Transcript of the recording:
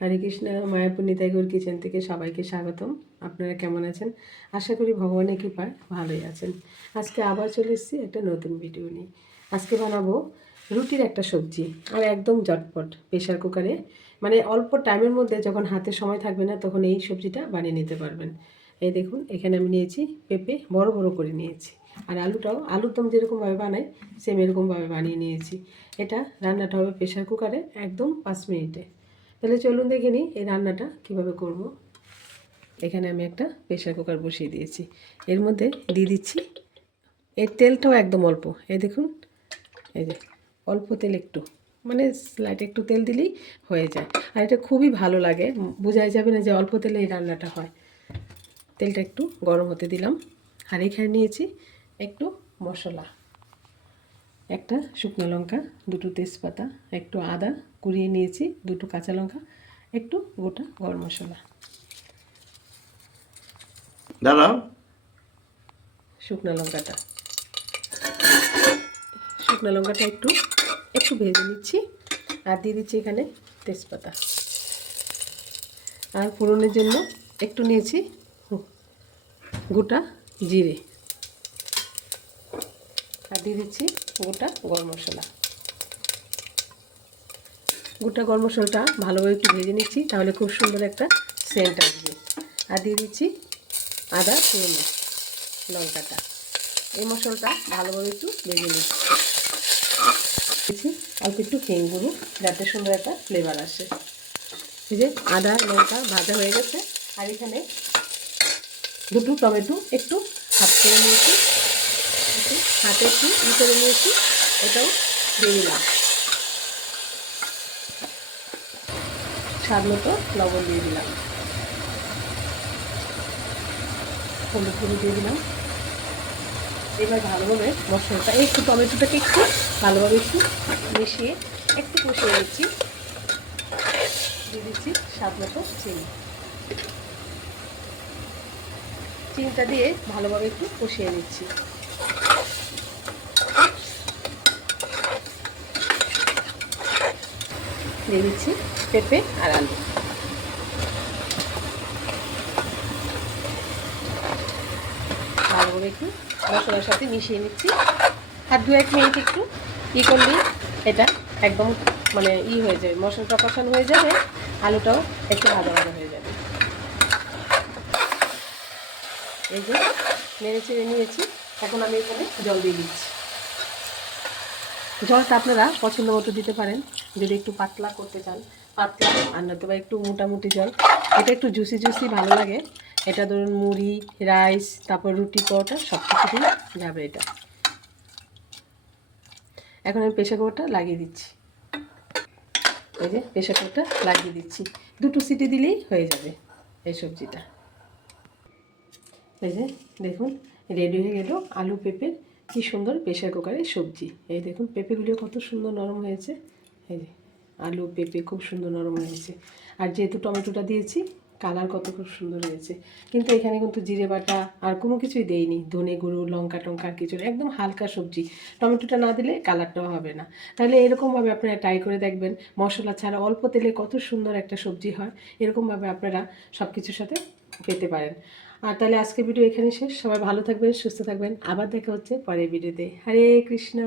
হরে Krishna. Mayapur Nitai Gour kitchen থেকে সবাইকে স্বাগতম। আপনারা কেমন আছেন? আশা করি ভগবানের কৃপায় ভালোই আছেন। আজকে আবার চলে এসেছি একটা নতুন ভিডিও নিয়ে। আজকে বানাবো রুটির একটা সবজি, আর একদম ঝটপট প্রেশার কুকারে, মানে অল্প টাইমের মধ্যে যখন হাতে সময় থাকবে না তখন এই সবজিটা বানিয়ে নিতে পারবেন। এই দেখুন, এখানে আমি নিয়েছি পেঁপে, বড় বড় করে নিয়েছি। আর আলুর দম যেরকমভাবে বানাই সেম এরকমভাবে বানিয়ে নিয়েছি। এটা রান্নাটা হবে প্রেশার কুকারে একদম 5 মিনিটে। তাহলে চলুন দেখে নিই এই রান্নাটা কীভাবে করব। এখানে আমি একটা প্রেশার কুকার বসিয়ে দিয়েছি। এর মধ্যে দিয়ে দিচ্ছি, এর তেলটাও একদম অল্প। এই দেখুন, এই যে অল্প তেল, একটু মানে স্লাইট একটু তেল দিলেই হয়ে যায়। আর এটা খুবই ভালো লাগে, বোঝাই যাবে না যে অল্প তেলে এই রান্নাটা হয়। তেলটা একটু গরম হতে দিলাম। আর এখানে নিয়েছি একটু মশলা, একটা শুকনো লঙ্কা, দুটো তেজপাতা, একটু আদা কুড়িয়ে নিয়েছি, দুটো কাঁচা লঙ্কা, একটু গোটা গরম মশলা। দাঁড়াও, শুকনো লঙ্কাটা একটু একটু ভেজে নিচ্ছি। আর দিয়ে দিচ্ছি এখানে তেজপাতা। আর ফোড়নের জন্য একটু নিয়েছি গোটা জিরে। আর দিয়ে দিচ্ছি গোটা গরম মশলা। গোটা গরম মশলাটা ভালোভাবে একটু ভেজে নিচ্ছি, তাহলে খুব সুন্দর একটা সেন্ট আসবে। আর দিয়ে দিচ্ছি আদা কুচনো লঙ্কাটা। এই মশলাটা ভালোভাবে একটু ভেজে নিচ্ছি। অল্প একটু হিং গুঁড়ো, যাতে সুন্দর একটা ফ্লেভার আসে। এই যে আদা লঙ্কা ভাজা হয়ে গেছে। আর এখানে দুটো টমেটো একটু হাফ করে নিয়েছি, হাতে একটু করে নিয়েছি, এটাও দিয়ে দিলাম। স্বাদ মতো লবণ দিয়ে দিলাম, হলুদ গুঁড়ো দিয়ে দিলাম। এবার ভালোভাবে মশলাটা একটু, টমেটোটাকে একটু ভালোভাবে একটু মিশিয়ে একটু কষিয়ে নিচ্ছি। দিয়ে দিচ্ছি স্বাদ মতো চিনি। চিনিটা দিয়ে ভালোভাবে একটু কষিয়ে নিচ্ছি। দিয়ে দিচ্ছি পেঁপে আর আলু। ভালোভাবে একটু মশলার সাথে মিশিয়ে নিচ্ছি। আর 2-1 মিনিট একটু করলেই এটা একদম মানে হয়ে যাবে, মশলাটা কষানো হয়ে যাবে, আলুটাও একটু ভাজা ভাজা হয়ে যাবে। এই যে নেড়ে চেড়ে নিয়েছি। এখন আমি এখানে জল দিয়ে দিচ্ছি। জলটা আপনারা পছন্দ মতো দিতে পারেন, যদি একটু পাতলা করতে চান পাতলা, আর নয়তো বা একটু মোটামুটি জল। এটা একটু জুসি জুসি ভালো লাগে। এটা ধরুন মুড়ি, রাইস, তারপর রুটি, পরোটা সব কিছুতেই যাবে এটা। এখন আমি প্রেসার কুকারটা লাগিয়ে দিচ্ছি। এই যে প্রেসার কুকারটা লাগিয়ে দিচ্ছি, 2 সিটি দিলেই হয়ে যাবে এই সবজিটা। এই যে দেখুন রেডি হয়ে গেল আলু পেঁপের কি সুন্দর প্রেসার কুকারের সবজি। এই দেখুন পেঁপেগুলো কত সুন্দর নরম হয়েছে। এই যে আলু পেঁপে খুব সুন্দর নরম হয়েছে। আর যেহেতু টমেটোটা দিয়েছি, কালার কত খুব সুন্দর হয়েছে। কিন্তু এখানে কিন্তু জিরে বাটা আর কোনো কিছুই দেইনি, ধনে গুঁড়ো লঙ্কা টঙ্কা আর কিছু, একদম হালকা সবজি। টমেটোটা না দিলে কালারটাও হবে না। তাহলে এরকমভাবে আপনারা ট্রাই করে দেখবেন, মশলা ছাড়া অল্প তেলে কত সুন্দর একটা সবজি হয়। এরকমভাবে আপনারা সব কিছুর সাথে পেতে পারেন। আর তাহলে আজকে ভিডিও এখানে শেষ। সবাই ভালো থাকবেন, সুস্থ থাকবেন। আবার দেখা হচ্ছে পরের ভিডিওতে। হরে কৃষ্ণ।